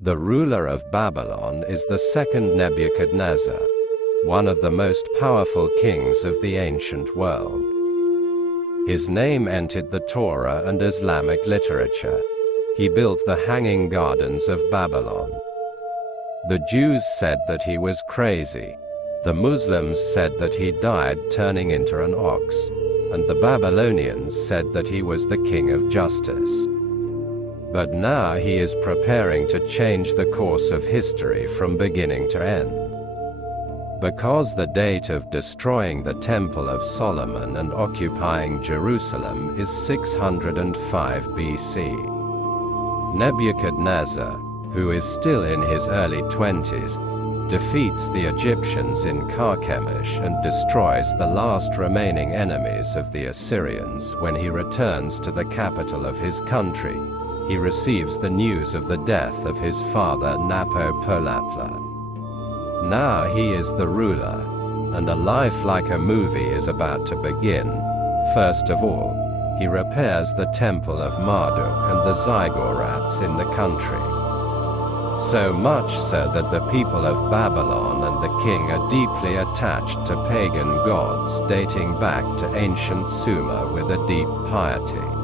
The ruler of Babylon is the second Nebuchadnezzar, one of the most powerful kings of the ancient world. His name entered the Torah and Islamic literature. He built the Hanging Gardens of Babylon. The Jews said that he was crazy. The Muslims said that he died turning into an ox, and the Babylonians said that he was the king of justice. But now he is preparing to change the course of history from beginning to end. Because the date of destroying the Temple of Solomon and occupying Jerusalem is 605 BC. Nebuchadnezzar, who is still in his early 20s, defeats the Egyptians in Carchemish and destroys the last remaining enemies of the Assyrians. When he returns to the capital of his country, he receives the news of the death of his father Nabopolassar. Now he is the ruler, and a life like a movie is about to begin. First of all, he repairs the temple of Marduk and the ziggurats in the country. So much so that the people of Babylon and the king are deeply attached to pagan gods dating back to ancient Sumer with a deep piety.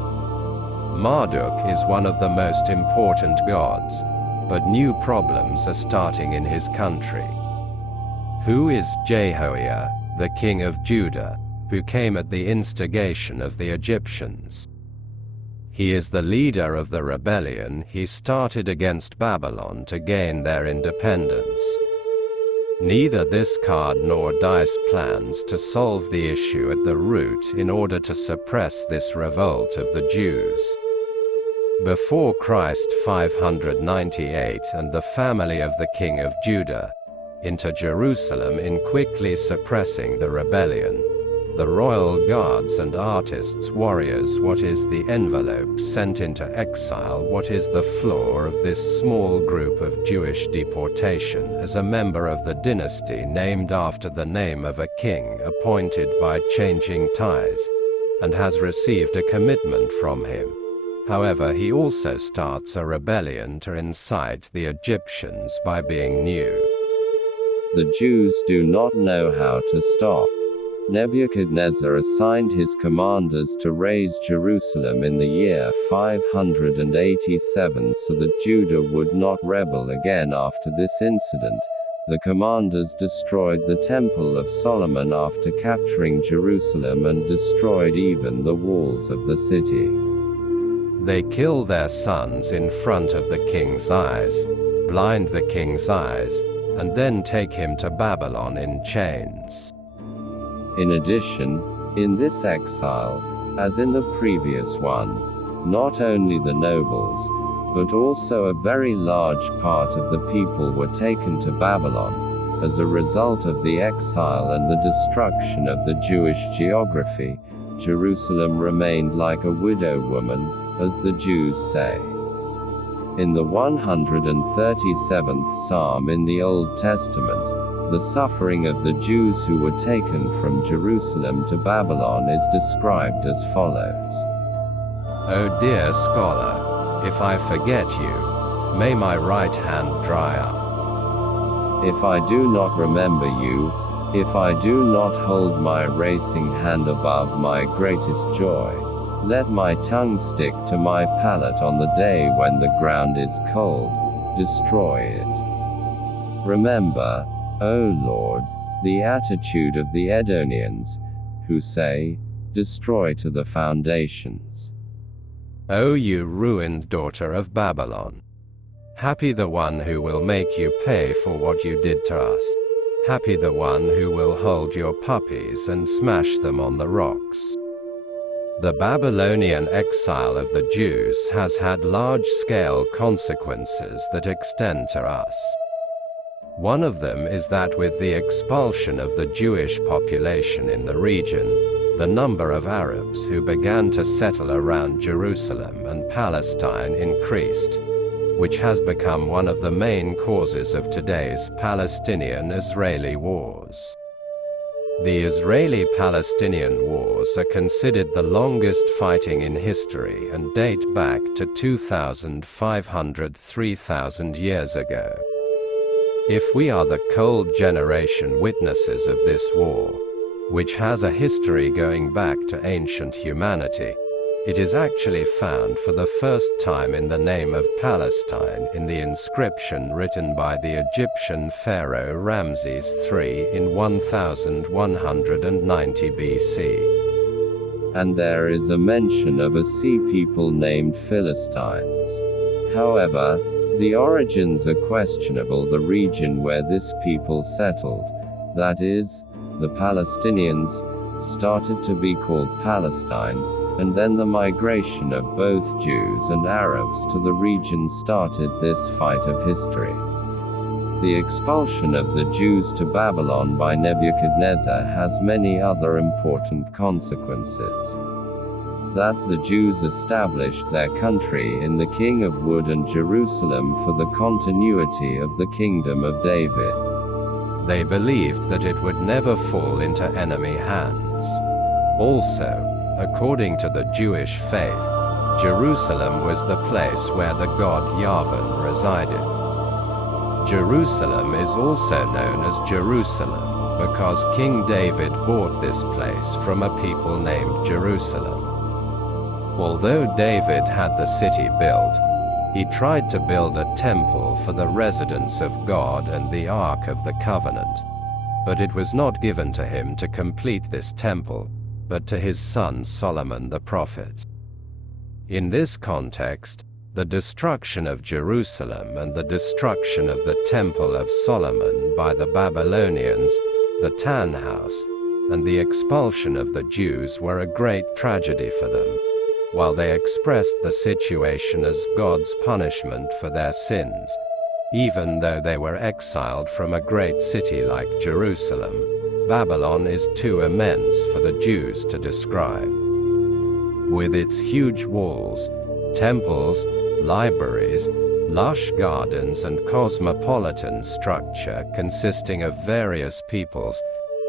Marduk is one of the most important gods, but new problems are starting in his country. Who is Jehoiah, the king of Judah, who came at the instigation of the Egyptians? He is the leader of the rebellion he started against Babylon to gain their independence. Neither this card nor dice plans to solve the issue at the root in order to suppress this revolt of the Jews. Before Christ 598 and the family of the king of Judah into Jerusalem in quickly suppressing the rebellion, the royal guards and artists warriors what is the envelope sent into exile what is the flaw of this small group of Jewish deportation as a member of the dynasty named after the name of a king appointed by changing ties, and has received a commitment from him. However, he also starts a rebellion to incite the Egyptians by being new. The Jews do not know how to stop. Nebuchadnezzar assigned his commanders to raze Jerusalem in the year 587 so that Judah would not rebel again. After this incident, the commanders destroyed the Temple of Solomon after capturing Jerusalem and destroyed even the walls of the city. They kill their sons in front of the king's eyes, blind the king's eyes, and then take him to Babylon in chains. In addition, in this exile, as in the previous one, not only the nobles, but also a very large part of the people were taken to Babylon. As a result of the exile and the destruction of the Jewish geography, Jerusalem remained like a widow woman, as the Jews say. In the 137th Psalm in the Old Testament, the suffering of the Jews who were taken from Jerusalem to Babylon is described as follows. O dear scholar, if I forget you, may my right hand dry up. If I do not remember you, if I do not hold my racing hand above my greatest joy, let my tongue stick to my palate on the day when the ground is cold, destroy it. Remember, O Lord, the attitude of the Edonians, who say, destroy to the foundations. O you ruined daughter of Babylon! Happy the one who will make you pay for what you did to us. Happy the one who will hold your puppies and smash them on the rocks. The Babylonian exile of the Jews has had large-scale consequences that extend to us. One of them is that with the expulsion of the Jewish population in the region, the number of Arabs who began to settle around Jerusalem and Palestine increased, which has become one of the main causes of today's Palestinian-Israeli wars. The Israeli-Palestinian wars are considered the longest fighting in history and date back to 2,500–3,000 years ago. If we are the cold generation witnesses of this war, which has a history going back to ancient humanity, it is actually found for the first time in the name of Palestine in the inscription written by the Egyptian pharaoh Ramses III in 1190 BC. And there is a mention of a sea people named Philistines. However, the origins are questionable. The region where this people settled, that is, the Palestinians, started to be called Palestine, and then the migration of both Jews and Arabs to the region started this fight of history. The expulsion of the Jews to Babylon by Nebuchadnezzar has many other important consequences. That the Jews established their country in the King of Wood and Jerusalem for the continuity of the kingdom of David. They believed that it would never fall into enemy hands. Also, according to the Jewish faith, Jerusalem was the place where the god Yahweh resided. Jerusalem is also known as Jerusalem, because King David bought this place from a people named Jerusalem. Although David had the city built, he tried to build a temple for the residence of God and the Ark of the Covenant, but it was not given to him to complete this temple, but to his son Solomon the prophet. In this context, the destruction of Jerusalem and the destruction of the Temple of Solomon by the Babylonians, the Tan House, and the expulsion of the Jews were a great tragedy for them, while they expressed the situation as God's punishment for their sins. Even though they were exiled from a great city like Jerusalem, Babylon is too immense for the Jews to describe. With its huge walls, temples, libraries, lush gardens and cosmopolitan structure consisting of various peoples,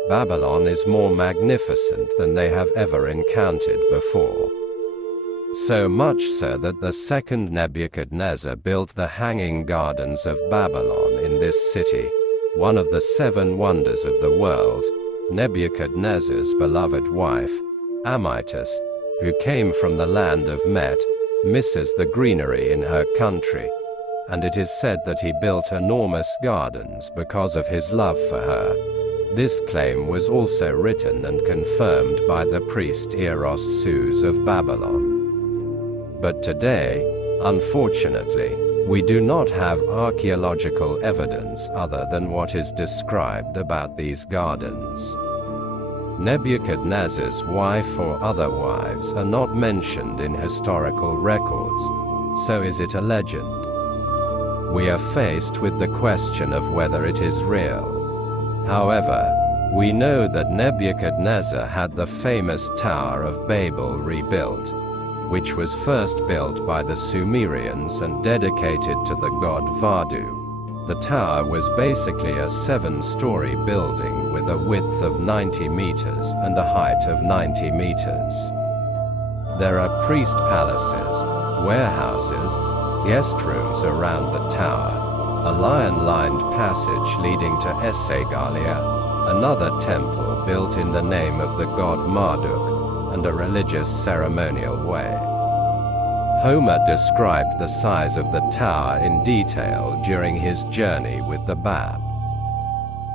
Babylon is more magnificent than they have ever encountered before. So much so that the second Nebuchadnezzar built the Hanging Gardens of Babylon in this city, one of the 7 wonders of the world. Nebuchadnezzar's beloved wife, Amytas, who came from the land of Met, misses the greenery in her country, and it is said that he built enormous gardens because of his love for her. This claim was also written and confirmed by the priest Eros Sous of Babylon. But today, unfortunately, we do not have archaeological evidence other than what is described about these gardens. Nebuchadnezzar's wife or other wives are not mentioned in historical records, so is it a legend? We are faced with the question of whether it is real. However, we know that Nebuchadnezzar had the famous Tower of Babel rebuilt, which was first built by the Sumerians and dedicated to the god Vardu. The tower was basically a 7-story building with a width of 90 meters and a height of 90 meters. There are priest palaces, warehouses, guest rooms around the tower, a lion-lined passage leading to Esagalia, another temple built in the name of the god Marduk, and a religious ceremonial way. Homer described the size of the tower in detail during his journey with the Bab.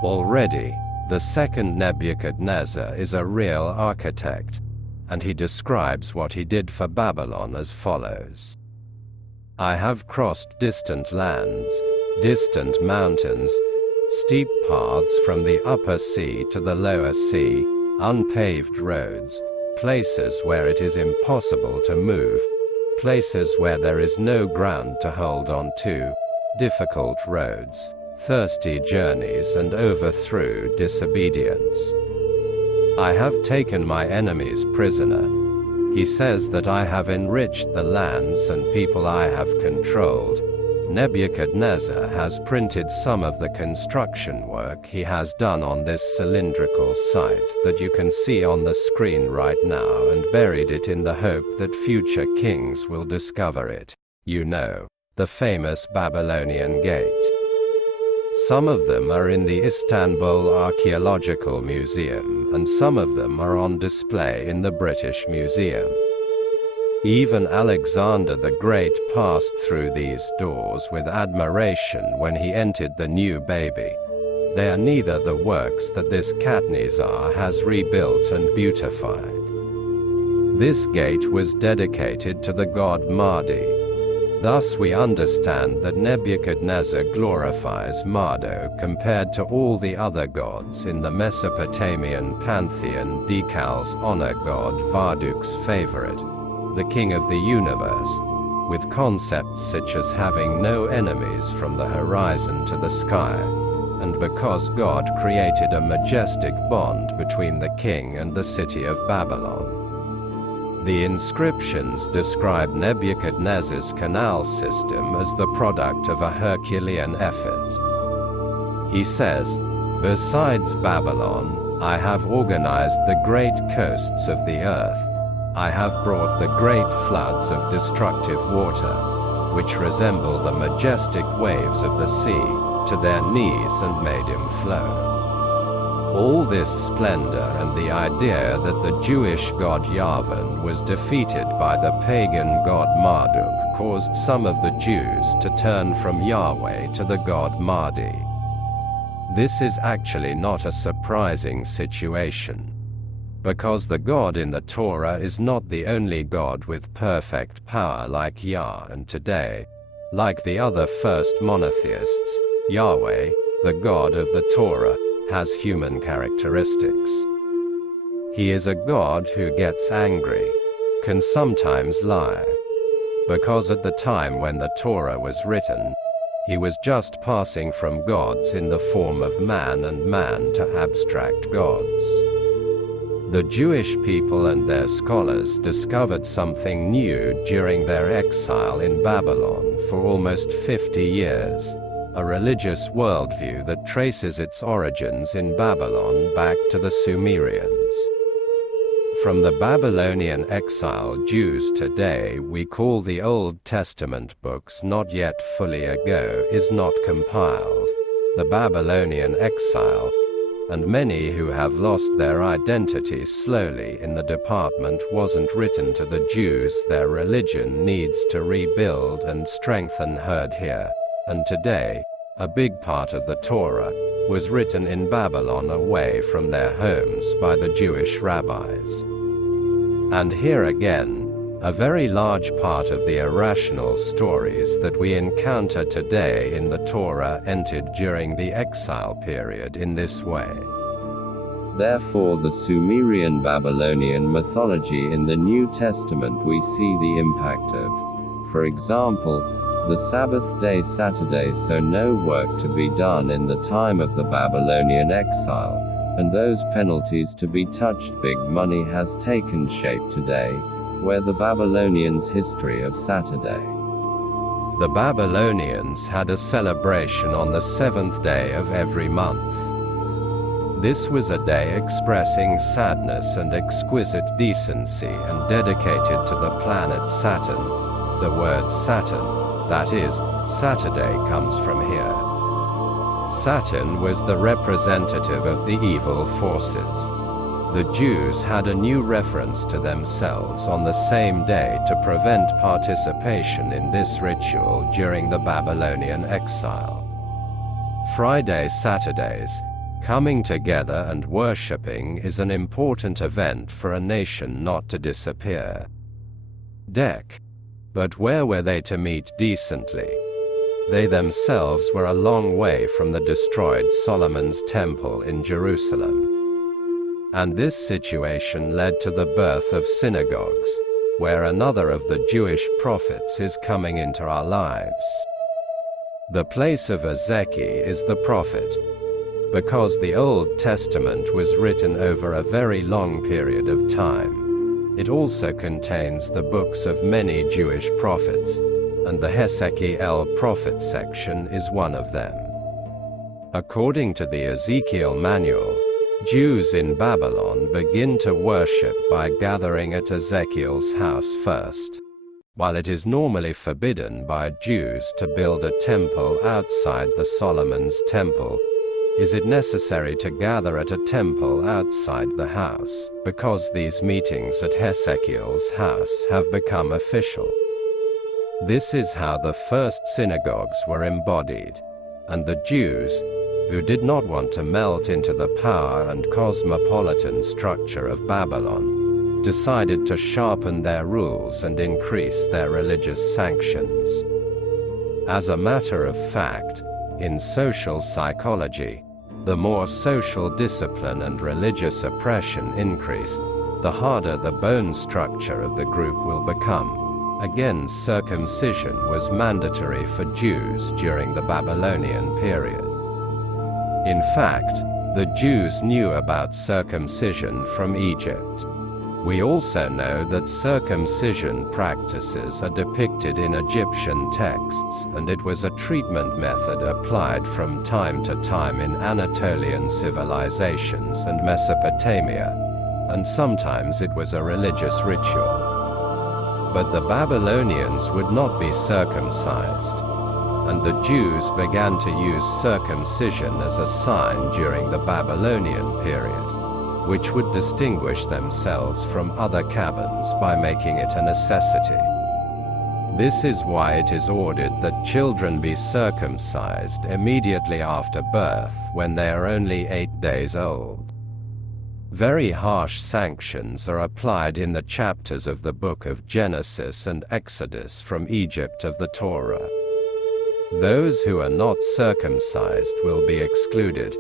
Already, the second Nebuchadnezzar is a real architect, and he describes what he did for Babylon as follows. I have crossed distant lands, distant mountains, steep paths from the upper sea to the lower sea, unpaved roads, places where it is impossible to move, places where there is no ground to hold on to, difficult roads, thirsty journeys and overthrew disobedience. I have taken my enemies prisoner. He says that I have enriched the lands and people I have controlled, Nebuchadnezzar has printed some of the construction work he has done on this cylindrical site that you can see on the screen right now, and buried it in the hope that future kings will discover it. You know, the famous Babylonian Gate. Some of them are in the Istanbul Archaeological Museum, and some of them are on display in the British Museum. Even Alexander the Great passed through these doors with admiration when he entered the new baby. They are neither the works that this Nebuchadnezzar has rebuilt and beautified. This gate was dedicated to the god Marduk. Thus we understand that Nebuchadnezzar glorifies Marduk compared to all the other gods in the Mesopotamian pantheon. Decal's honor god Marduk's favorite, the king of the universe, with concepts such as having no enemies from the horizon to the sky, and because God created a majestic bond between the king and the city of Babylon. The inscriptions describe Nebuchadnezzar's canal system as the product of a Herculean effort. He says, "Besides Babylon, I have organized the great coasts of the earth. I have brought the great floods of destructive water, which resemble the majestic waves of the sea, to their knees and made him flow." All this splendor and the idea that the Jewish god Yahweh was defeated by the pagan god Marduk caused some of the Jews to turn from Yahweh to the god Marduk. This is actually not a surprising situation, because the God in the Torah is not the only God with perfect power like Yah, and today, like the other first monotheists, Yahweh, the God of the Torah, has human characteristics. He is a God who gets angry, can sometimes lie, because at the time when the Torah was written, he was just passing from gods in the form of man and man to abstract gods. The Jewish people and their scholars discovered something new during their exile in Babylon for almost 50 years, a religious worldview that traces its origins in Babylon back to the Sumerians. From the Babylonian exile Jews today we call the Old Testament books not yet fully ago is not compiled. The Babylonian exile, and many who have lost their identity slowly in the department wasn't written to the Jews. Their religion needs to rebuild and strengthen heard here, and today, a big part of the Torah was written in Babylon away from their homes by the Jewish rabbis. And here again, a very large part of the irrational stories that we encounter today in the Torah entered during the exile period in this way. Therefore, the Sumerian Babylonian mythology in the New Testament we see the impact of, for example, the Sabbath day Saturday, so no work to be done in the time of the Babylonian exile, and those penalties to be touched. Big money has taken shape today, where the Babylonians' history of Saturday. The Babylonians had a celebration on the 7th day of every month. This was a day expressing sadness and exquisite decency and dedicated to the planet Saturn. The word Saturn, that is, Saturday, comes from here. Saturn was the representative of the evil forces. The Jews had a new reference to themselves on the same day to prevent participation in this ritual during the Babylonian exile. Friday Saturdays, coming together and worshipping, is an important event for a nation not to disappear. But where were they to meet decently? They themselves were a long way from the destroyed Solomon's temple in Jerusalem. And this situation led to the birth of synagogues, where another of the Jewish prophets is coming into our lives. The place of Ezekiel is the prophet, because the Old Testament was written over a very long period of time. It also contains the books of many Jewish prophets, and the Hezekiel prophet section is one of them. According to the Ezekiel manual, Jews in Babylon begin to worship by gathering at Ezekiel's house first. While it is normally forbidden by Jews to build a temple outside the Solomon's temple, is it necessary to gather at a temple outside the house, because these meetings at Hezekiel's house have become official. This is how the first synagogues were embodied, and the Jews, who did not want to melt into the power and cosmopolitan structure of Babylon, decided to sharpen their rules and increase their religious sanctions. As a matter of fact, in social psychology, the more social discipline and religious oppression increase, the harder the bone structure of the group will become. Again, circumcision was mandatory for Jews during the Babylonian period. In fact, the Jews knew about circumcision from Egypt. We also know that circumcision practices are depicted in Egyptian texts, and it was a treatment method applied from time to time in Anatolian civilizations and Mesopotamia, and sometimes it was a religious ritual. But the Babylonians would not be circumcised, and the Jews began to use circumcision as a sign during the Babylonian period, which would distinguish themselves from other cabins by making it a necessity. This is why it is ordered that children be circumcised immediately after birth when they are only 8 days old. Very harsh sanctions are applied in the chapters of the book of Genesis and Exodus from Egypt of the Torah. Those who are not circumcised will be excluded,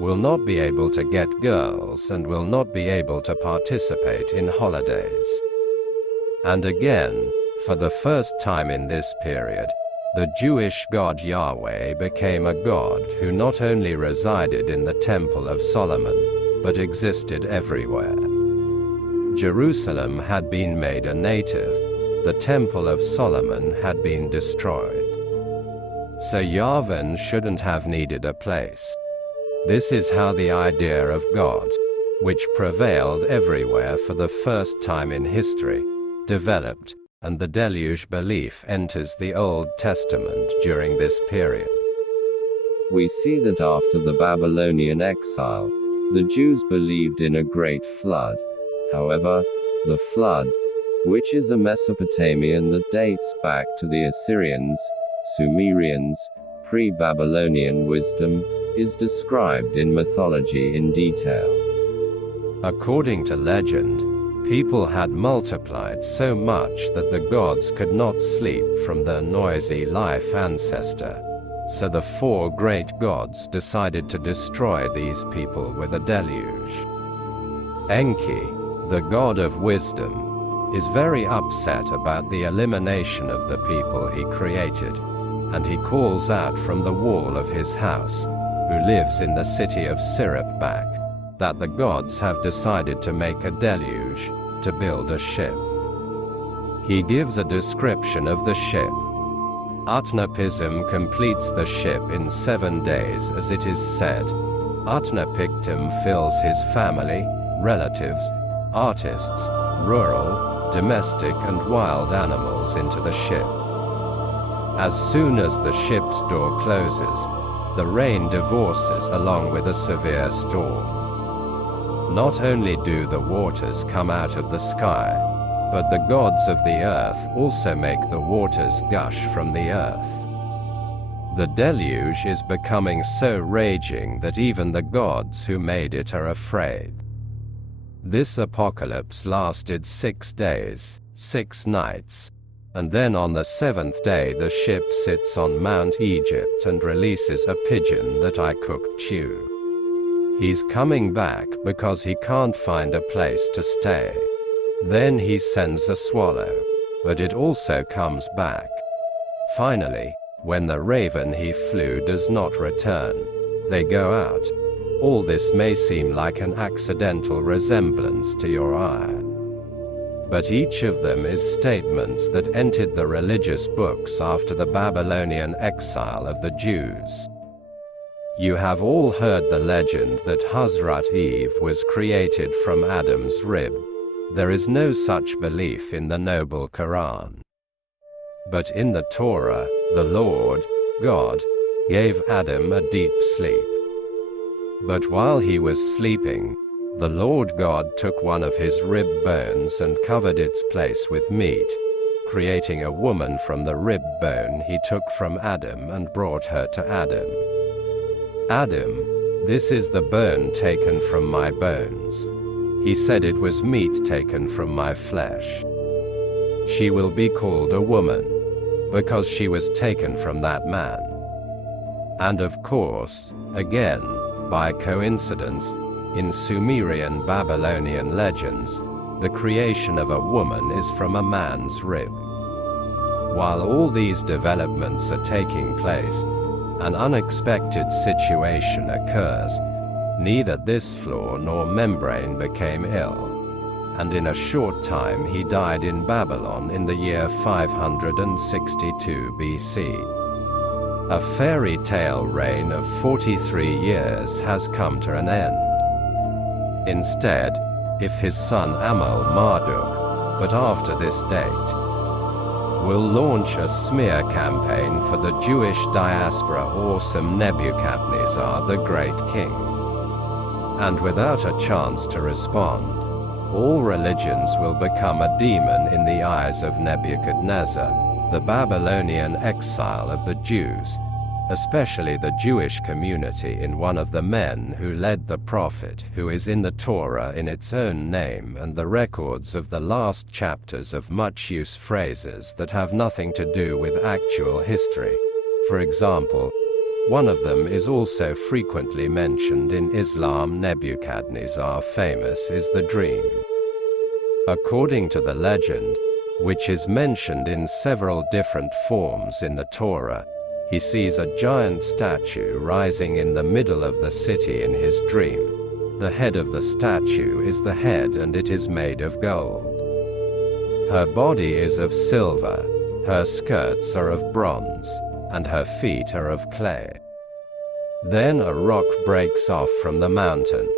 will not be able to get girls, and will not be able to participate in holidays. And again, for the first time in this period, the Jewish God Yahweh became a God who not only resided in the Temple of Solomon, but existed everywhere. Jerusalem had been made a native, the Temple of Solomon had been destroyed. So Yahweh shouldn't have needed a place. This is how the idea of God, which prevailed everywhere for the first time in history, developed, and the deluge belief enters the Old Testament during this period. We see that after the Babylonian exile, the Jews believed in a great flood. However, the flood, which is a Mesopotamian that dates back to the Assyrians, Sumerians, pre-Babylonian wisdom, is described in mythology in detail. According to legend, people had multiplied so much that the gods could not sleep from their noisy life ancestor, so the 4 great gods decided to destroy these people with a deluge. Enki, the god of wisdom, is very upset about the elimination of the people he created, and he calls out from the wall of his house, who lives in the city of Siripbak, that the gods have decided to make a deluge, to build a ship. He gives a description of the ship. Utnapishtim completes the ship in 7 days, as it is said. Utnapishtim fills his family, relatives, artists, rural, domestic and wild animals into the ship. As soon as the ship's door closes, the rain divorces along with a severe storm. Not only do the waters come out of the sky, but the gods of the earth also make the waters gush from the earth. The deluge is becoming so raging that even the gods who made it are afraid. This apocalypse lasted 6 days, 6 nights, and then on the 7th day the ship sits on Mount Egypt and releases a pigeon that I cooked chew. He's coming back because he can't find a place to stay. Then he sends a swallow, but it also comes back. Finally, when the raven he flew does not return, they go out. All this may seem like an accidental resemblance to your eye. but each of them is statements that entered the religious books after the Babylonian exile of the Jews. You have all heard the legend that Hazrat Eve was created from Adam's rib. There is no such belief in the Noble Quran. But in the Torah, the Lord, God, gave Adam a deep sleep. But while he was sleeping, the Lord God took one of his rib bones and covered its place with meat, creating a woman from the rib bone he took from Adam and brought her to Adam. Adam, this is the bone taken from my bones. He said it was meat taken from my flesh. She will be called a woman, because she was taken from that man. And of course, again, by coincidence, in Sumerian Babylonian legends, the creation of a woman is from a man's rib. While all these developments are taking place, an unexpected situation occurs. Neither this floor nor membrane became ill, and in a short time he died in Babylon in the year 562 BC. A fairy tale reign of 43 years has come to an end. Instead, if his son Amal-Marduk, but after this date, will launch a smear campaign for the Jewish diaspora awesome Nebuchadnezzar the great king. And without a chance to respond, all religions will become a demon in the eyes of Nebuchadnezzar, the Babylonian exile of the Jews, especially the Jewish community, in one of the men who led the prophet who is in the Torah in its own name, and the records of the last chapters of much-used phrases that have nothing to do with actual history. For example, one of them is also frequently mentioned in Islam. Nebuchadnezzar famous is the dream. According to the legend, which is mentioned in several different forms in the Torah, he sees a giant statue rising in the middle of the city in his dream. The head of the statue is the head, and it is made of gold. Her body is of silver, her skirts are of bronze, and her feet are of clay. Then a rock breaks off from the mountain,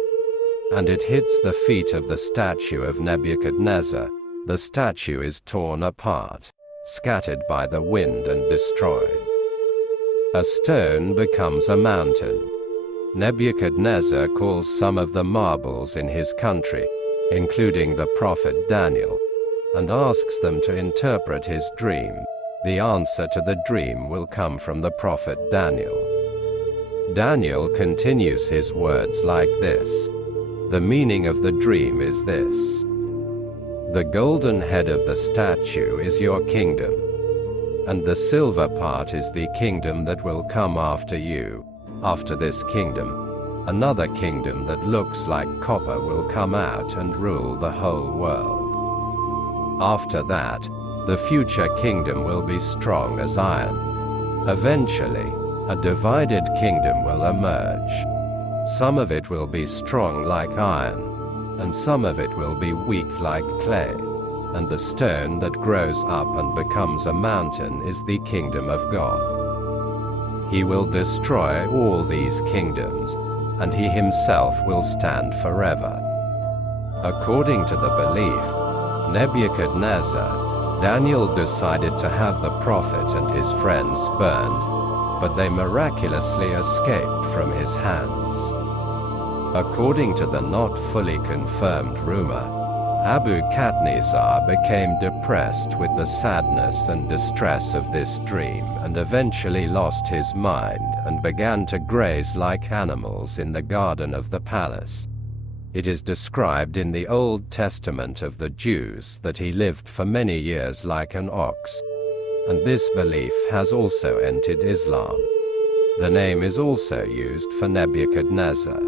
and it hits the feet of the statue of Nebuchadnezzar. The statue is torn apart, scattered by the wind and destroyed. A stone becomes a mountain. Nebuchadnezzar calls some of the marbles in his country, including the prophet Daniel, and asks them to interpret his dream. The answer to the dream will come from the prophet Daniel. Daniel continues his words like this: the meaning of the dream is this. The golden head of the statue is your kingdom, and the silver part is the kingdom that will come after you. After this kingdom, another kingdom that looks like copper will come out and rule the whole world. After that, the future kingdom will be strong as iron. Eventually, a divided kingdom will emerge. Some of it will be strong like iron, and some of it will be weak like clay. And the stone that grows up and becomes a mountain is the kingdom of God. He will destroy all these kingdoms, and he himself will stand forever. According to the belief, Nebuchadnezzar, Daniel decided to have the prophet and his friends burned, but they miraculously escaped from his hands. According to the not fully confirmed rumor, Nebuchadnezzar became depressed with the sadness and distress of this dream and eventually lost his mind and began to graze like animals in the garden of the palace. It is described in the Old Testament of the Jews that he lived for many years like an ox, and this belief has also entered Islam. The name is also used for Nebuchadnezzar.